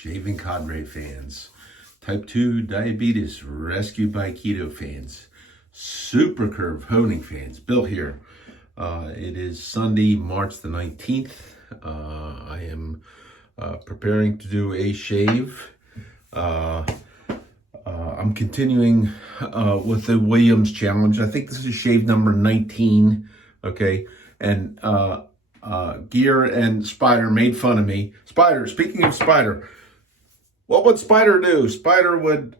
Shaving Cadre fans, type 2 diabetes rescued by keto fans, super curve honing fans, Bill here. It is Sunday, March the 19th. I am preparing to do a shave. I'm continuing with the Williams challenge. I think this is shave number 19, okay? And Gear and Spider made fun of me. Spider, speaking of Spider, what would Spider do? Spider would,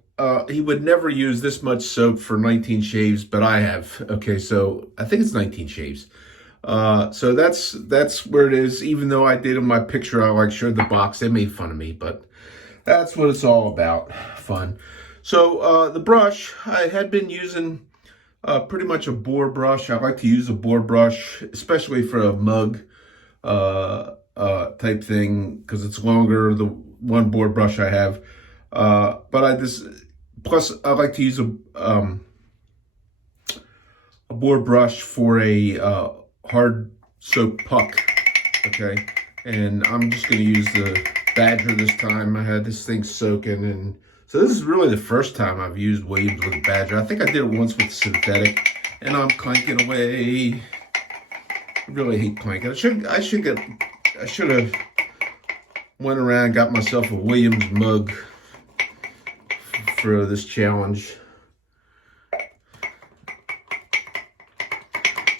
he would never use this much soap for 19 shaves, but I have. Okay, so I think it's 19 shaves. So that's where it is. Even though I did in my picture, I showed the box. They made fun of me, but that's what it's all about, fun. So the brush, I had been using pretty much a boar brush. I like to use a boar brush, especially for a mug type thing, because it's longer, the one boar brush I have. But plus I like to use a boar brush for a hard soap puck, okay? And I'm just gonna use the Badger this time. I had this thing soaking, and so this is really the first time I've used Williams with a Badger. I think I did it once with synthetic, and I'm clanking away. I really hate clanking. I should have went around and got myself a Williams mug for this challenge.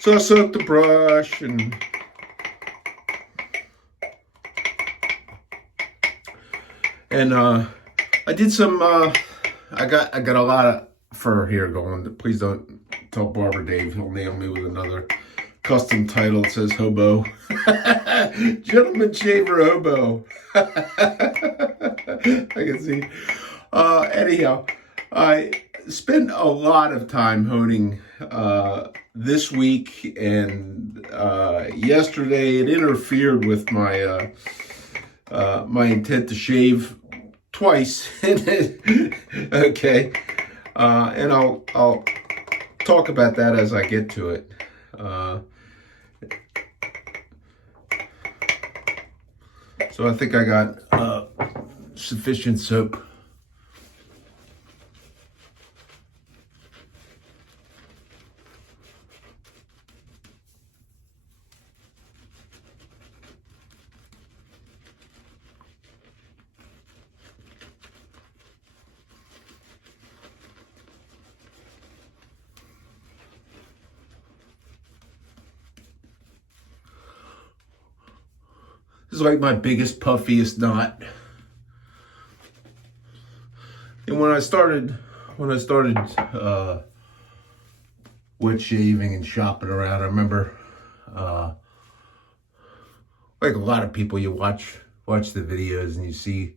So I soaked the brush and I did some. I got a lot of fur here going. Please don't tell Barber Dave; he'll nail me with another custom title that says hobo. Gentleman shaver hobo. I can see. Anyhow, I spent a lot of time honing this week and yesterday. It interfered with my my intent to shave twice. Okay, and I'll talk about that as I get to it. So I think I got sufficient soap. This is like my biggest, puffiest knot. And when I started wet shaving and shopping around, I remember, like a lot of people, you watch the videos and you see,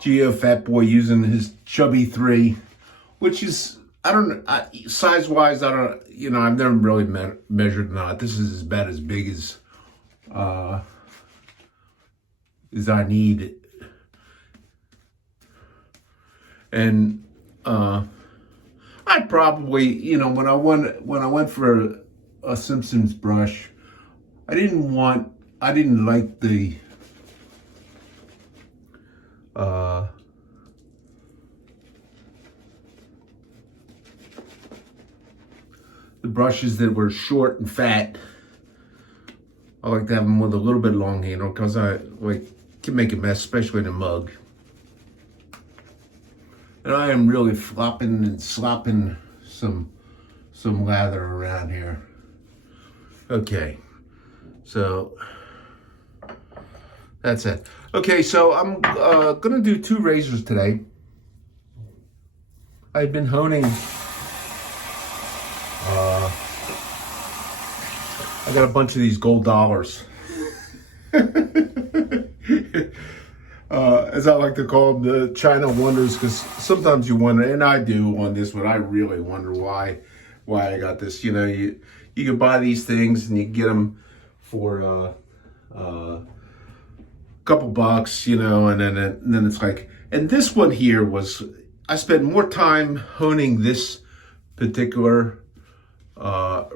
Geo Fat Boy using his chubby 3, which is, I don't know, size-wise, I don't, I've never really measured knot. This is about as big as I need. And I probably, when I went for a Simpsons brush, I didn't like the brushes that were short and fat. I like to have them with a little bit long handle because I can make a mess, especially in a mug. And I am really flopping and slopping some lather around here. Okay, so that's it. Okay, so I'm gonna do 2 razors today. I've been honing. I got a bunch of these gold dollars. As I like to call them, the China wonders, because sometimes you wonder, and I do on this one, I really wonder why I got this. You can buy these things and you get them for a couple bucks, and then it's like, and this one here was, I spent more time honing this particular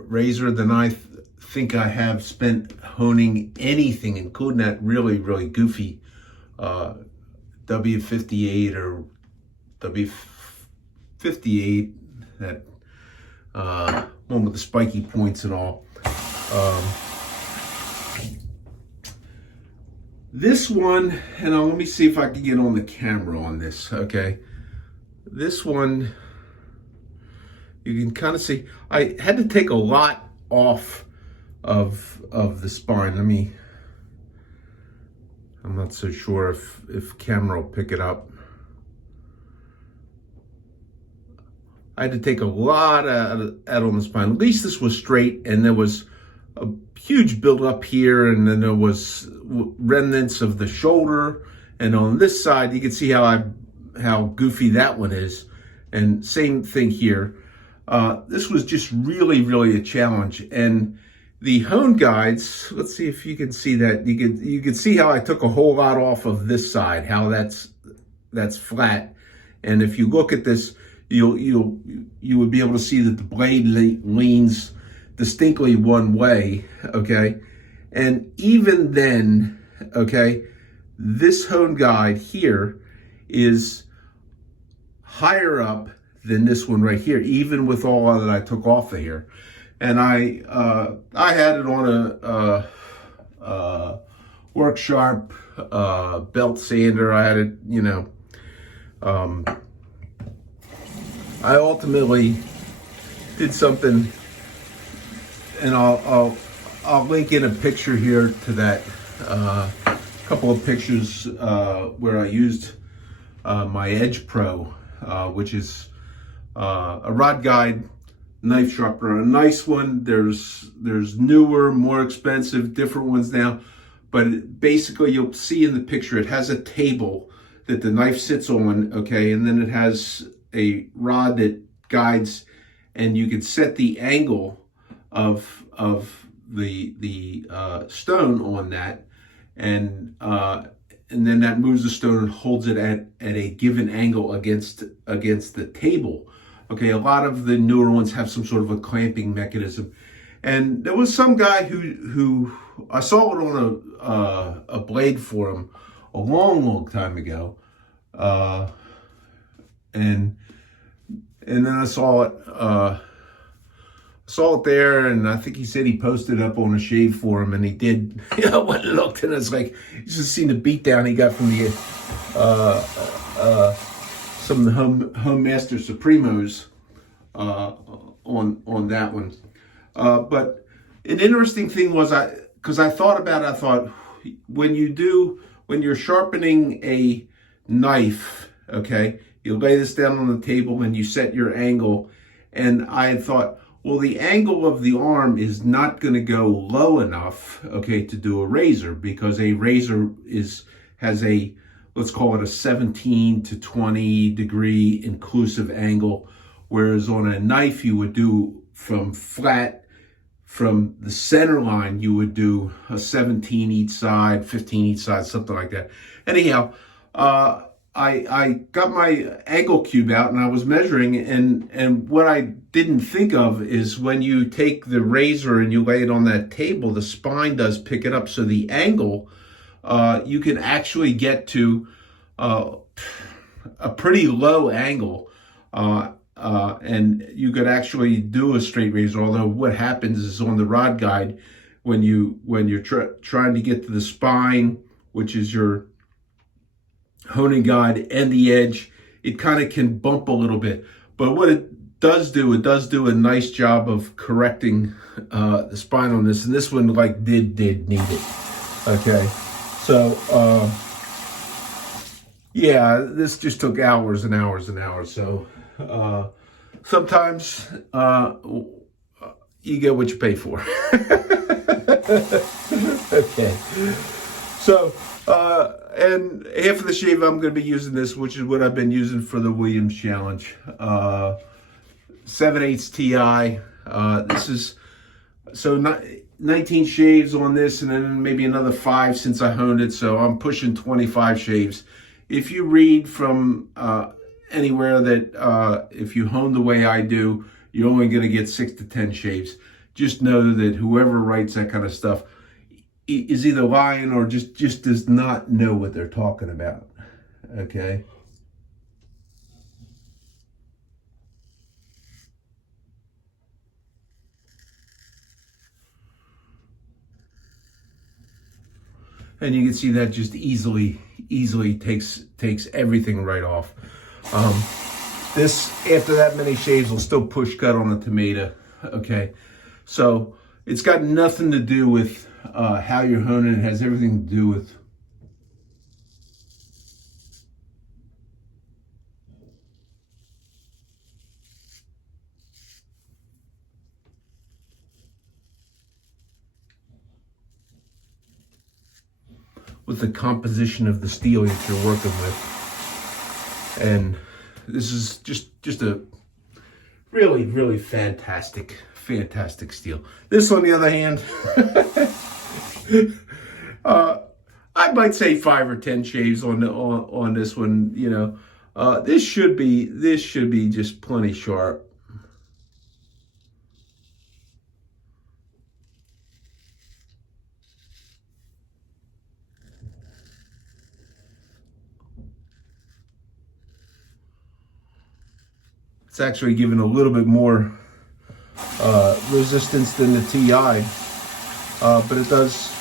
razor than I think I have spent honing anything, including that really, really goofy W58 or W58, that one with the spiky points and all. This one, and let me see if I can get on the camera on this, okay? This one, you can kind of see, I had to take a lot off of the spine. I'm not so sure if camera will pick it up. I had to take a lot out on the spine. At least this was straight, and there was a huge buildup here, and then there was remnants of the shoulder. And on this side, you can see how goofy that one is. And same thing here. This was just really, really a challenge. And the hone guides, let's see if you can see that. You can see how I took a whole lot off of this side, how that's flat. And if you look at this, you would be able to see that the blade leans distinctly one way, okay? And even then, okay, this hone guide here is higher up than this one right here, even with all that I took off of here. And I had it on a Work Sharp belt sander. I had it, you know. I ultimately did something, and I'll link in a picture here to that. Couple of pictures where I used my Edge Pro, which is a rod guide knife sharpener, a nice one. There's newer, more expensive, different ones now, but basically you'll see in the picture it has a table that the knife sits on, okay, and then it has a rod that guides, and you can set the angle of the stone on that, and then that moves the stone and holds it at a given angle against the table. Okay, a lot of the newer ones have some sort of a clamping mechanism, and there was some guy who I saw it on a blade forum a long time ago, and then I saw it there, and I think he said he posted up on a shave forum, and he did. You know, I went and looked, and it's like you just seen the beat down he got from the some of the Home Master Supremos on that one. But an interesting thing was because I thought about it, I thought when you're sharpening a knife, okay, you lay this down on the table and you set your angle, and I thought, well, the angle of the arm is not going to go low enough, okay, to do a razor, because a razor has a, let's call it a 17 to 20 degree inclusive angle, whereas on a knife you would do from the center line, you would do a 17 each side, 15 each side, something like that. Anyhow, I got my angle cube out and I was measuring, and what I didn't think of is when you take the razor and you lay it on that table, the spine does pick it up. So the angle, you can actually get to a pretty low angle, and you could actually do a straight razor. Although what happens is on the rod guide, when you're trying to get to the spine, which is your honing guide, and the edge, it kind of can bump a little bit. But what it does do a nice job of correcting the spine on this, and this one like did need it. Okay, so yeah, this just took hours and hours and hours. So sometimes you get what you pay for. Okay, so and half of the shave I'm going to be using this, which is what I've been using for the Williams Challenge, 7/8 Ti. This is so 19 shaves on this, and then maybe another 5 since I honed it. So I'm pushing 25 shaves. If you read from anywhere that if you hone the way I do, you're only going to get 6 to 10 shaves. just know that whoever writes that kind of stuff is either lying or just does not know what they're talking about. Okay. And you can see that just easily takes everything right off. This, after that many shaves, will still push cut on a tomato. Okay, so it's got nothing to do with how you're honing. It has everything to do with the composition of the steel that you're working with. And this is just a really fantastic steel. This, on the other hand, I might say 5 or 10 shaves on this one. You know, this should be just plenty sharp. It's actually given a little bit more resistance than the TI, but it does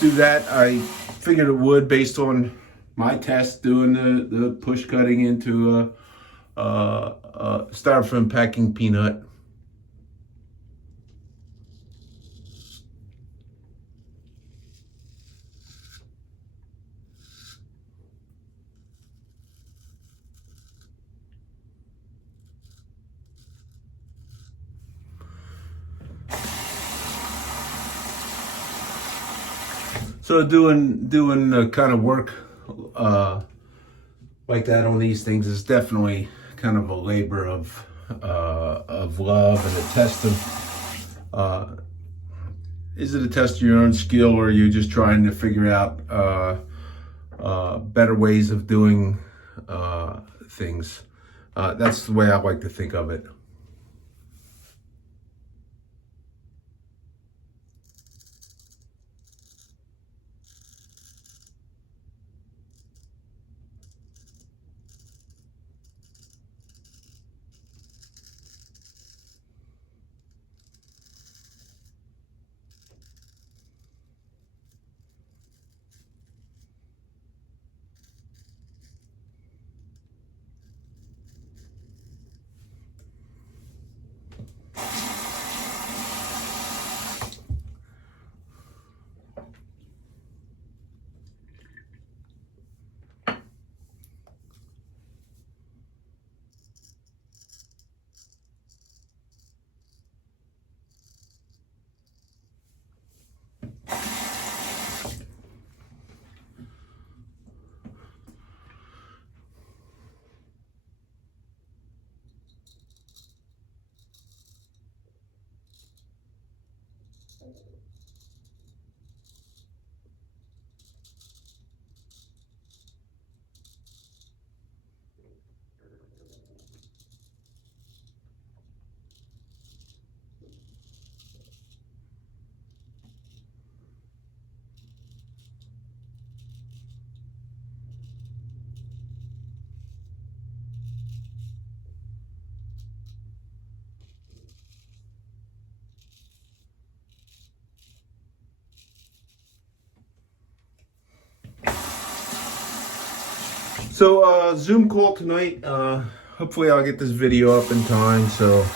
do that. I figured it would, based on my test doing the push cutting into styrofoam packing peanut. So doing kind of work like that on these things is definitely kind of a labor of love and a test of is it a test of your own skill, or are you just trying to figure out better ways of doing things? That's the way I like to think of it. So Zoom call tonight. Hopefully I'll get this video up in time. So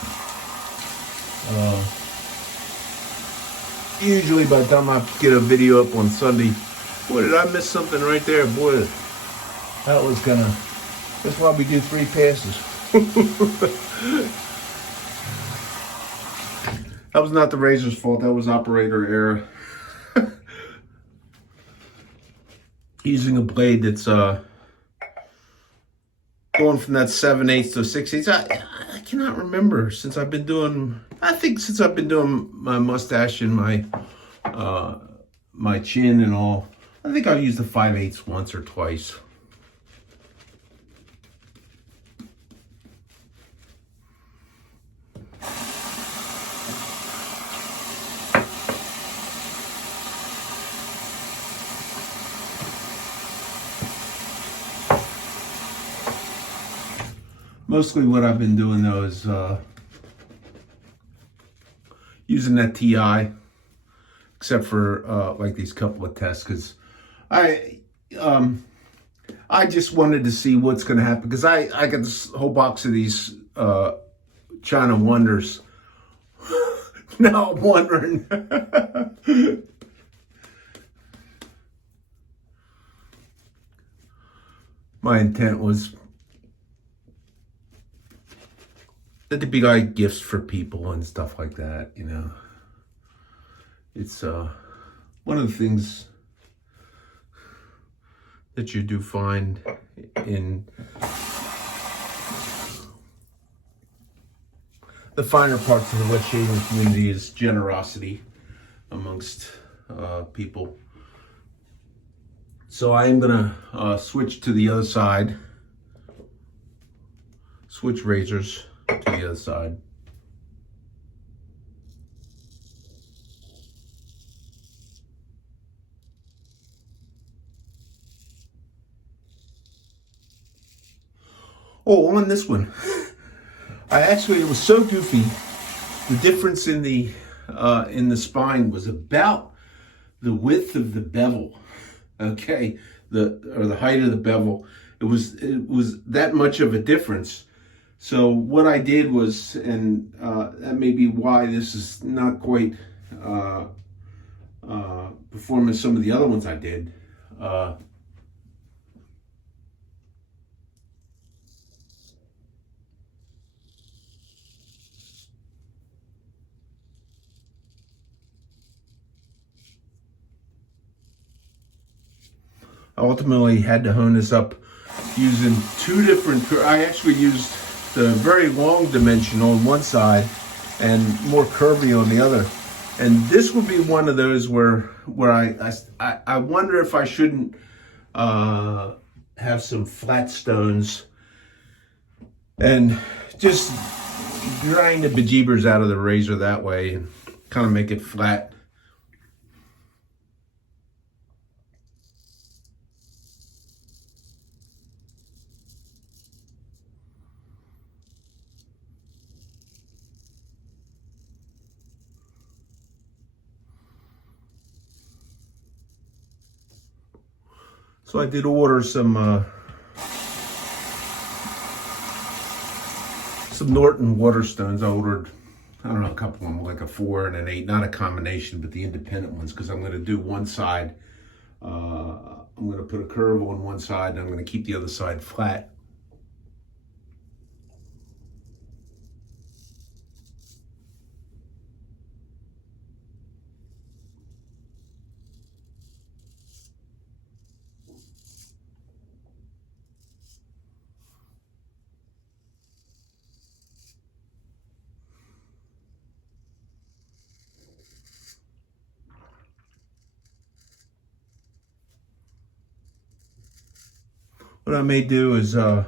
usually by the time I get a video up on Sunday, boy, did I miss something right there? Boy, that was gonna. That's why we do 3 passes. That was not the razor's fault. That was operator error. Using a blade that's going from that 7/8 to 6/8. I cannot remember since I've been doing. I think since I've been doing my mustache and my my chin and all. I think I've used the 5/8 once or twice. Mostly what I've been doing though is using that TI, except for like these couple of tests, because I just wanted to see what's going to happen, because I got this whole box of these China Wonders. Now I'm wondering. My intent was that to be like gifts for people and stuff like that, you know. It's one of the things that you do find in the finer parts of the wet shaving community is generosity amongst people. So I am gonna switch to the other side, switch razors to the other side. Oh, on this one, it was so goofy. The difference in the spine was about the width of the bevel. Okay, the height of the bevel. It was that much of a difference. So what I did was, and that may be why this is not quite performing some of the other ones I did. I ultimately had to hone this up using two different, I actually used the very long dimension on one side and more curvy on the other. And this would be one of those where I wonder if I shouldn't have some flat stones and just grind the bejeebers out of the razor that way and kind of make it flat. So I did order some Norton Waterstones. I ordered, I don't know, a couple of them, like a 4 and an 8, not a combination, but the independent ones, because I'm going to do one side. I'm going to put a curve on one side, and I'm going to keep the other side flat. What I may do is I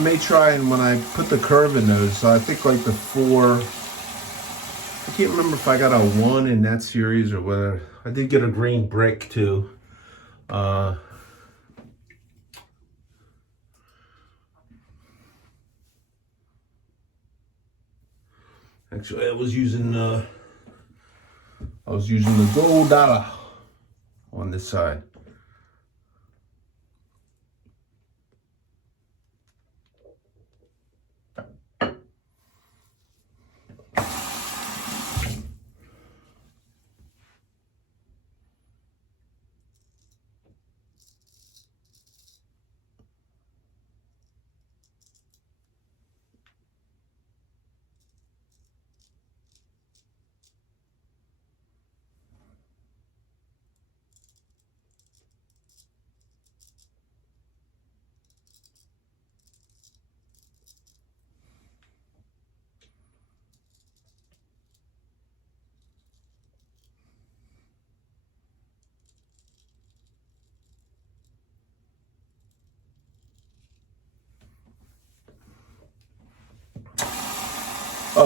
may try, and when I put the curve in those, I think like the 4, I can't remember if I got a 1 in that series or whether, I did get a green brick too. Actually, I was using the gold dollar on this side.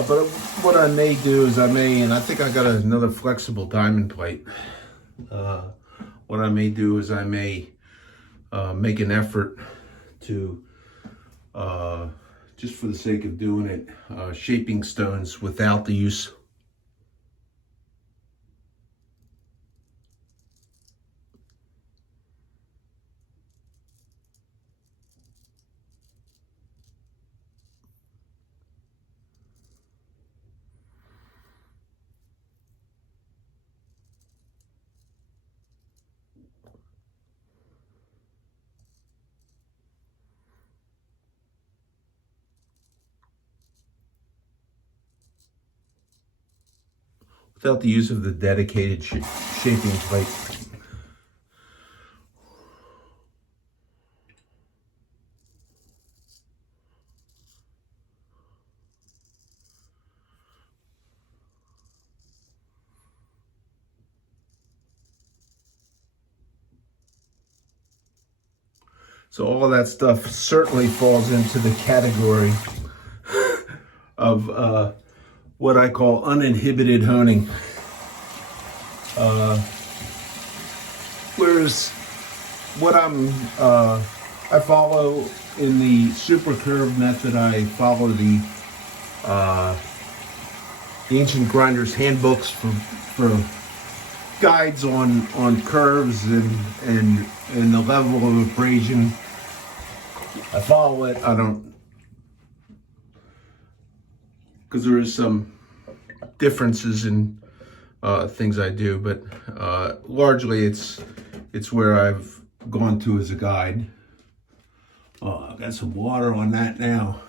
But what I may do is and I think I got another flexible diamond plate. What I may do is I may make an effort to just for the sake of doing it, shaping stones without the use of the dedicated shaping plate. So all of that stuff certainly falls into the category of what I call uninhibited honing. Whereas what I follow in the super curve method, I follow the ancient grinders handbooks for guides on curves and the level of abrasion. I follow it. I don't, because there is some differences in things I do, but largely it's where I've gone to as a guide. Oh, I got some water on that now.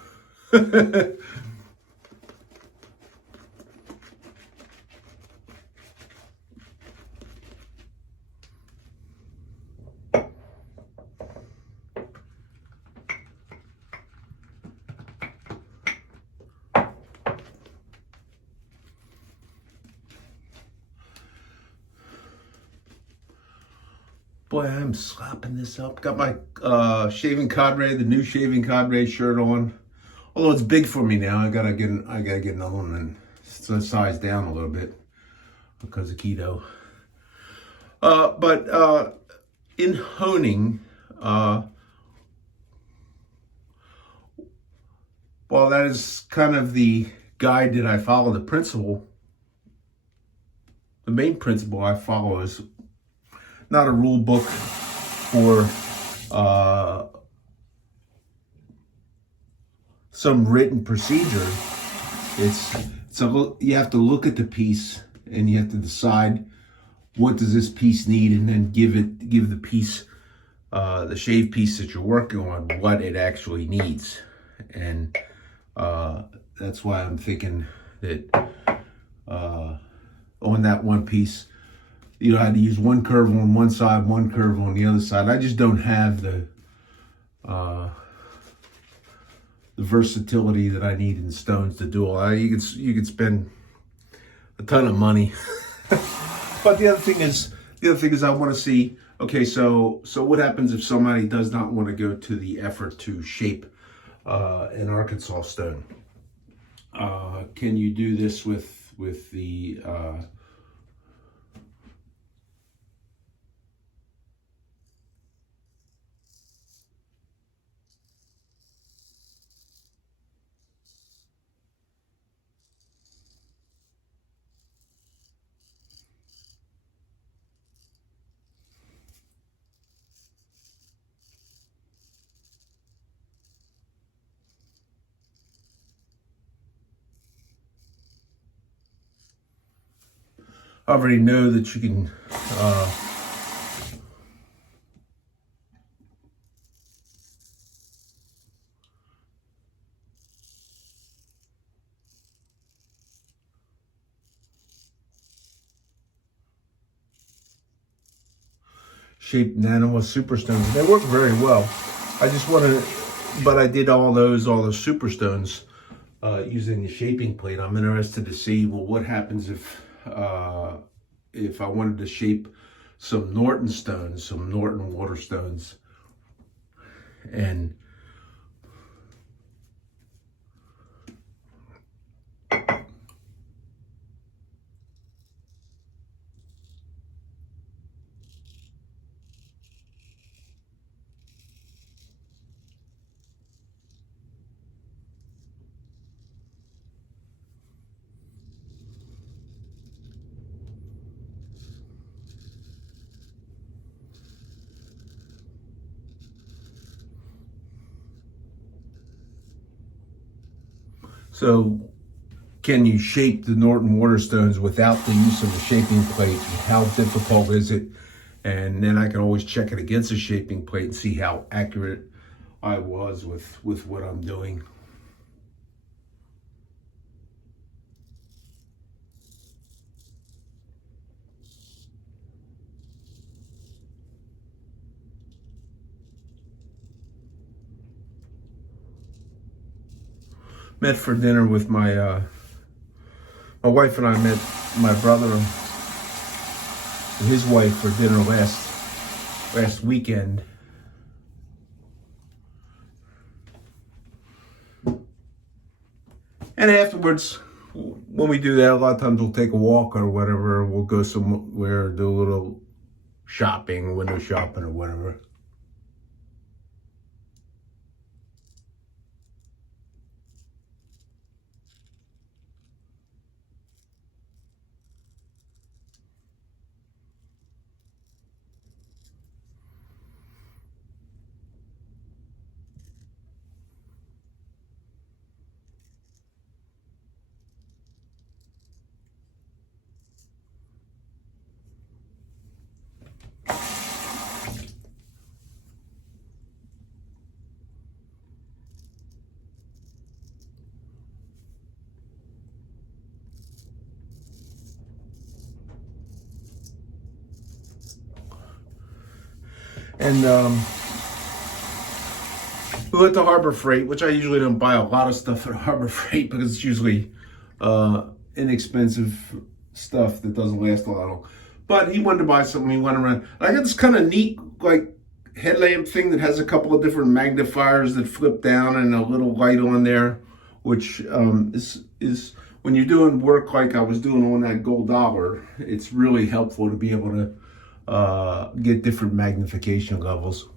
Boy, I'm slapping this up. Got my shaving Cadre, the new shaving Cadre shirt on. Although it's big for me now, I gotta get another one and size down a little bit because of keto. But in honing, while that is kind of the guide that I follow, the main principle I follow is not a rule book for some written procedure. You have to look at the piece and you have to decide what does this piece need, and then give the piece, the shave piece that you're working on, what it actually needs. And that's why I'm thinking that on that one piece, I had to use one curve on one side, one curve on the other side. I just don't have the versatility that I need in stones to do all that. You could spend a ton of money. But the other thing is I want to see, okay, so what happens if somebody does not want to go to the effort to shape an Arkansas stone? Can you do this with the I already know that you can shape nano superstones. They work very well. I just want to, but I did all those superstones using the shaping plate. I'm interested to see, well, what happens if I wanted to shape some Norton stones, some Norton water stones, and So can you shape the Norton Waterstones without the use of a shaping plate? How difficult is it? And then I can always check it against a shaping plate and see how accurate I was with what I'm doing. Met for dinner with my wife, and I met my brother and his wife for dinner last weekend. And afterwards, when we do that, a lot of times we'll take a walk or whatever. We'll go somewhere, do a little shopping, window shopping or whatever. And we went to Harbor Freight, which I usually don't buy a lot of stuff at Harbor Freight because it's usually inexpensive stuff that doesn't last a lot long. But he wanted to buy something. He went around. I got this kind of neat, like, headlamp thing that has a couple of different magnifiers that flip down and a little light on there, which is when you're doing work like I was doing on that gold dollar, it's really helpful to be able to get different magnification levels.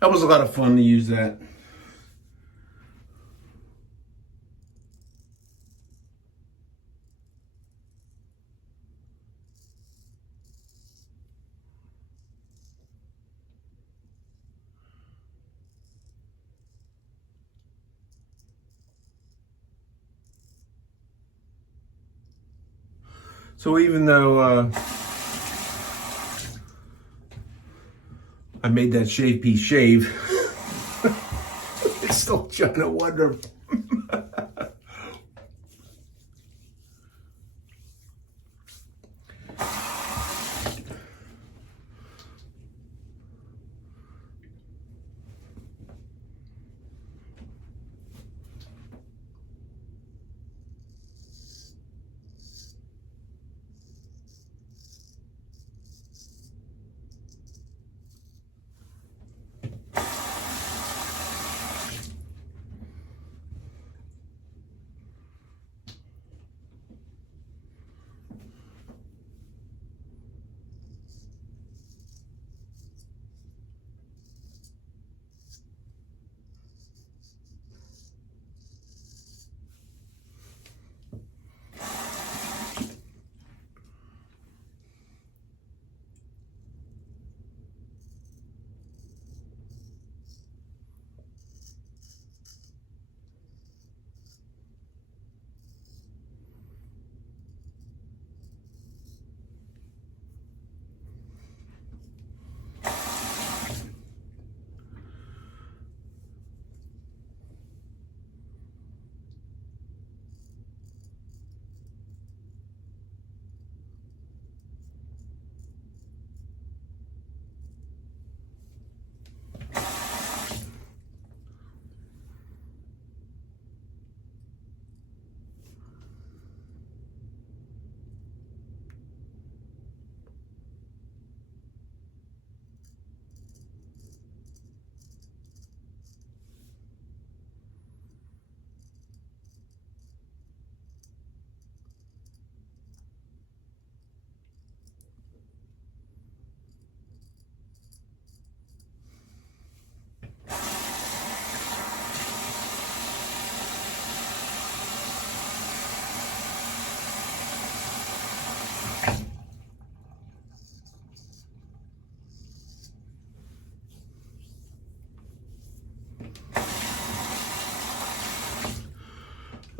That was a lot of fun to use that. So even though I made that shave piece shave, it's still trying to wonder.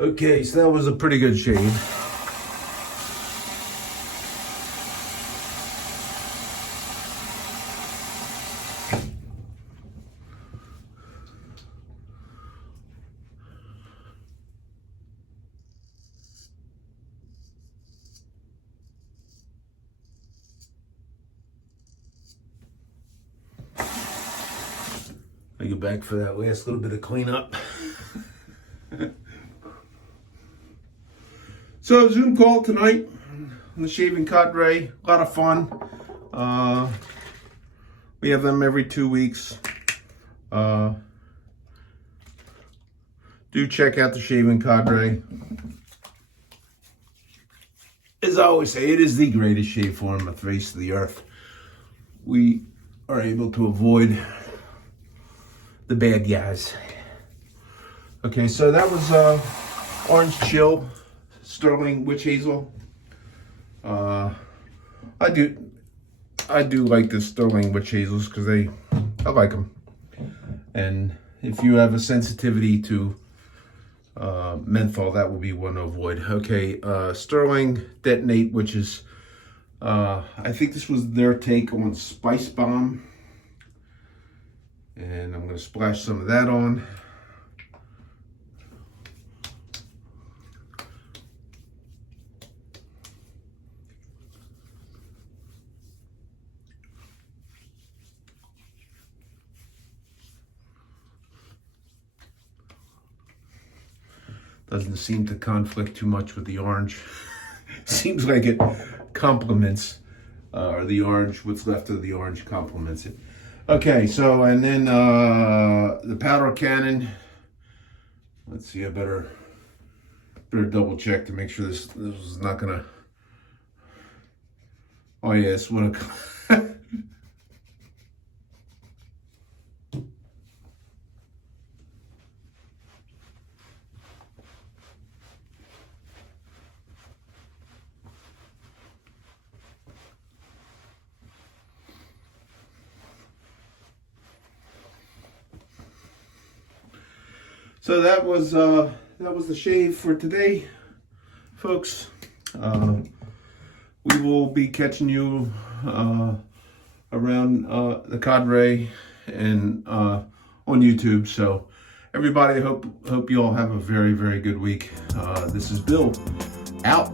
Okay, so that was a pretty good shave. I get back for that last little bit of cleanup. So Zoom call tonight on the Shaving Cadre. A lot of fun. We have them every 2 weeks. Do check out the Shaving Cadre. As I always say, it is the greatest shave form on the face of the earth. We are able to avoid the bad guys. Okay, so that was Orange Chill, Sterling Witch Hazel. I do like the Sterling Witch Hazels because I like them. And if you have a sensitivity to menthol, that will be one to avoid. Okay, Sterling Detonate, which is I think this was their take on Spice Bomb. And I'm going to splash some of that on. Doesn't seem to conflict too much with the orange. Seems like it complements, or the orange, what's left of the orange complements it. Okay, so, and then the powder cannon. Let's see, I better double check to make sure this is not gonna, oh yes, what a, so that was the shave for today, folks. We will be catching you around the Cadre and on YouTube. So everybody, hope you all have a very, very good week. This is Bill, out.